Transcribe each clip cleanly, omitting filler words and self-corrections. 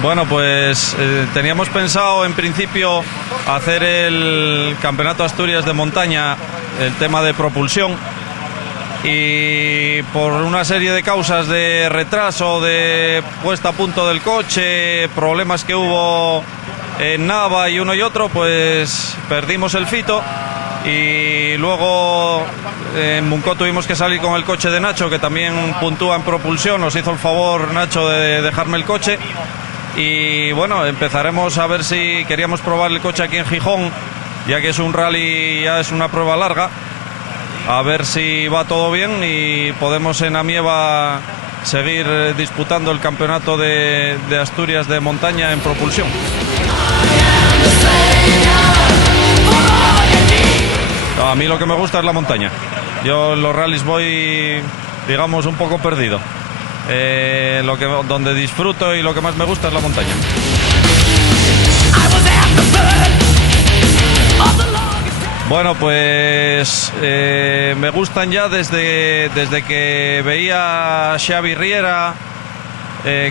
Bueno, pues teníamos pensado en principio hacer el Campeonato Asturias de montaña, el tema de propulsión, y por una serie de causas de retraso, de puesta a punto del coche, problemas que hubo en Nava y uno y otro, pues perdimos el fito. Y luego en Muncó tuvimos que salir con el coche de Nacho, que también puntúa en propulsión. Nos hizo el favor Nacho de dejarme el coche. Y bueno, empezaremos a ver si queríamos probar el coche aquí en Gijón, ya que es un rally, ya es una prueba larga. A ver si va todo bien y podemos en Amieva seguir disputando el campeonato de Asturias de montaña en propulsión. A mí lo que me gusta es la montaña. Yo en los rallies voy, digamos, un poco perdido. Donde disfruto y lo que más me gusta es la montaña. Bueno, pues me gustan ya desde que veía a Xavi Riera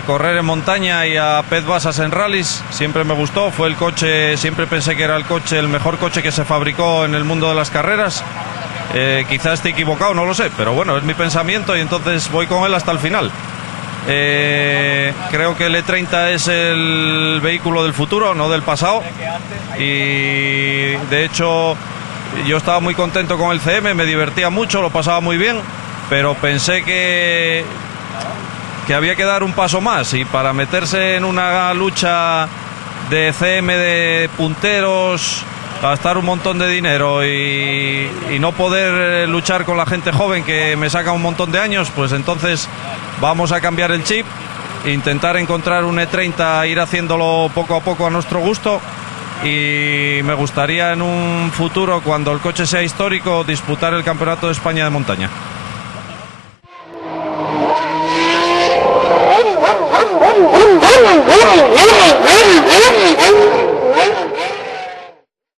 correr en montaña y a Pez Basas en rallies. Siempre me gustó, fue el coche, siempre pensé que era el mejor coche que se fabricó en el mundo de las carreras. Quizás esté equivocado, no lo sé, pero bueno, es mi pensamiento y entonces voy con él hasta el final. Creo que el E30 es el vehículo del futuro, no del pasado, y de hecho yo estaba muy contento con el CM, me divertía mucho, lo pasaba muy bien, pero pensé que había que dar un paso más, y para meterse en una lucha de CM de punteros, gastar un montón de dinero y no poder luchar con la gente joven que me saca un montón de años, pues entonces vamos a cambiar el chip, intentar encontrar un E30, ir haciéndolo poco a poco a nuestro gusto, y me gustaría en un futuro, cuando el coche sea histórico, disputar el Campeonato de España de montaña.